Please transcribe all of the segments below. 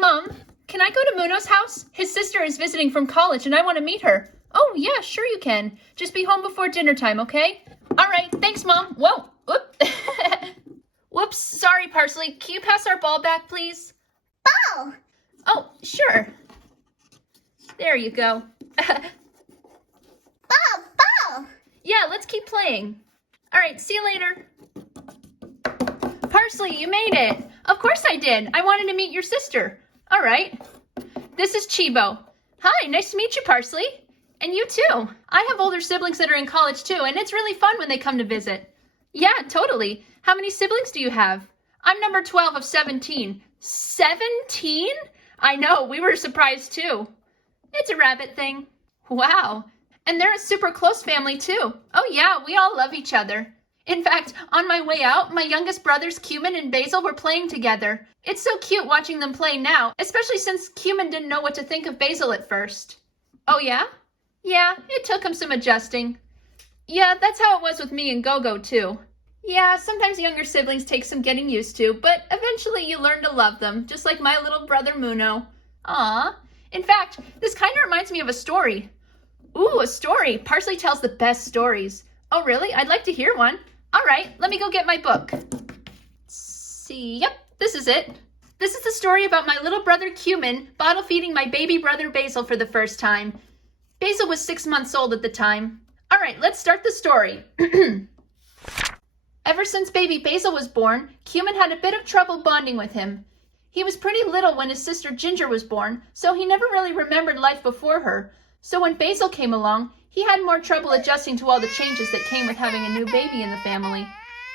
Mom, can I go to Muno's house? His sister is visiting from college and I want to meet her. Oh, yeah, sure you can. Just be home before dinner time, okay? All right, thanks, Mom. Whoa, whoop. Whoops, sorry, Parsley. Can you pass our ball back, please? Ball! Oh, sure. There you go. Ball! Yeah, let's keep playing. All right, see you later. Parsley, you made it. Of course I did. I wanted to meet your sister. All right. This is Cheebo. Hi, nice to meet you, Parsley. And you too. I have older siblings that are in college too, and it's really fun when they come to visit. Yeah, totally. How many siblings do you have? I'm number 12 of 17. 17? I know, we were surprised too. It's a rabbit thing. Wow. And they're a super close family too. Oh yeah, we all love each other. In fact, on my way out, my youngest brothers, Cumin and Basil, were playing together. It's so cute watching them play now, especially since Cumin didn't know what to think of Basil at first. Oh yeah? Yeah, it took him some adjusting. Yeah, that's how it was with me and Gogo too. Yeah, sometimes younger siblings take some getting used to, but eventually you learn to love them, just like my little brother Muno. Aww. In fact, this kind of reminds me of a story. Ooh, a story. Parsley tells the best stories. Oh really? I'd like to hear one. All right, let me go get my book. See, yep, this is it. This is the story about my little brother Cumin bottle feeding my baby brother Basil for the first time. Basil was 6 months old at the time. All right, let's start the story. Ever since baby Basil was born, Cumin had a bit of trouble bonding with him. He was pretty little when his sister Ginger was born, so he never really remembered life before her. So when Basil came along, he had more trouble adjusting to all the changes that came with having a new baby in the family.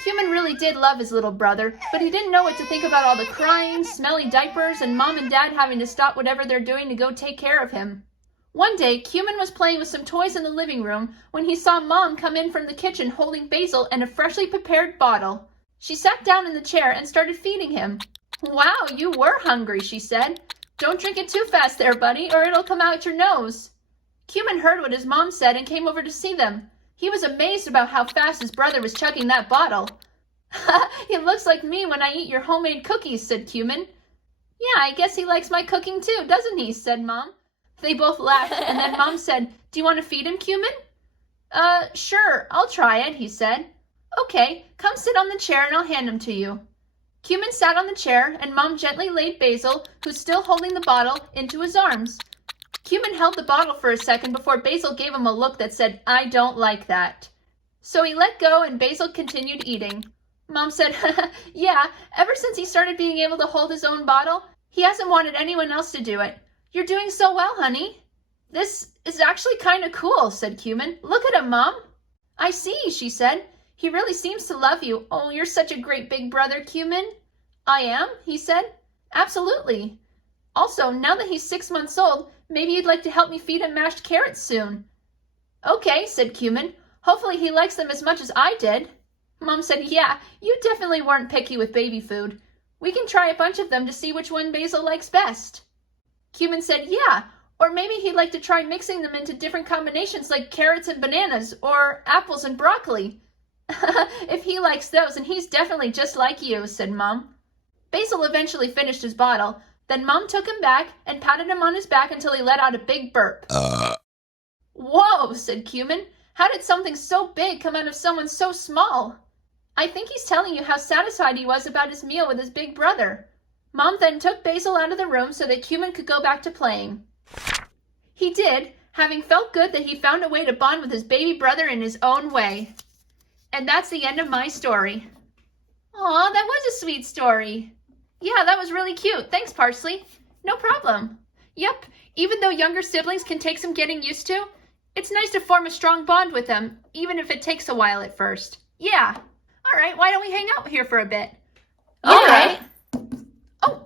Cumin really did love his little brother, but he didn't know what to think about all the crying, smelly diapers, and Mom and Dad having to stop whatever they're doing to go take care of him. One day, Cumin was playing with some toys in the living room when he saw Mom come in from the kitchen holding Basil and a freshly prepared bottle. She sat down in the chair and started feeding him. Wow, you were hungry, she said. Don't drink it too fast there, buddy, or it'll come out your nose. Cumin heard what his mom said and came over to see them. He was amazed about how fast his brother was chugging that bottle. He looks like me when I eat your homemade cookies, said Cumin. Yeah, I guess he likes my cooking too, doesn't he, said Mom. They both laughed, and then Mom said, do you want to feed him, Cumin? Sure, I'll try it, he said. Okay, come sit on the chair and I'll hand him to you. Cumin sat on the chair, and Mom gently laid Basil, who's still holding the bottle, into his arms. Cumin held the bottle for a second before Basil gave him a look that said, I don't like that. So he let go and Basil continued eating. Mom said, yeah, ever since he started being able to hold his own bottle, he hasn't wanted anyone else to do it. You're doing so well, honey. This is actually kind of cool, said Cumin. Look at him, Mom. I see, she said. He really seems to love you. Oh, you're such a great big brother, Cumin. I am, he said. Absolutely. Also, now that he's 6 months old, maybe you'd like to help me feed him mashed carrots soon. Okay, said Cumin. Hopefully he likes them as much as I did. Mom said, yeah, you definitely weren't picky with baby food. We can try a bunch of them to see which one Basil likes best. Cumin said, yeah, or maybe he'd like to try mixing them into different combinations like carrots and bananas, or apples and broccoli. If he likes those, and he's definitely just like you, said Mom. Basil eventually finished his bottle. Then Mom took him back and patted him on his back until he let out a big burp. Whoa, said Cumin. How did something so big come out of someone so small? I think he's telling you how satisfied he was about his meal with his big brother. Mom then took Basil out of the room so that Cumin could go back to playing. He did, having felt good that he found a way to bond with his baby brother in his own way. And that's the end of my story. Aw, that was a sweet story. Yeah, that was really cute. Thanks, Parsley. No problem. Yep, even though younger siblings can take some getting used to, it's nice to form a strong bond with them, even if it takes a while at first. Yeah. All right, why don't we hang out here for a bit? All right. Oh,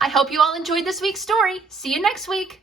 I hope you all enjoyed this week's story. See you next week.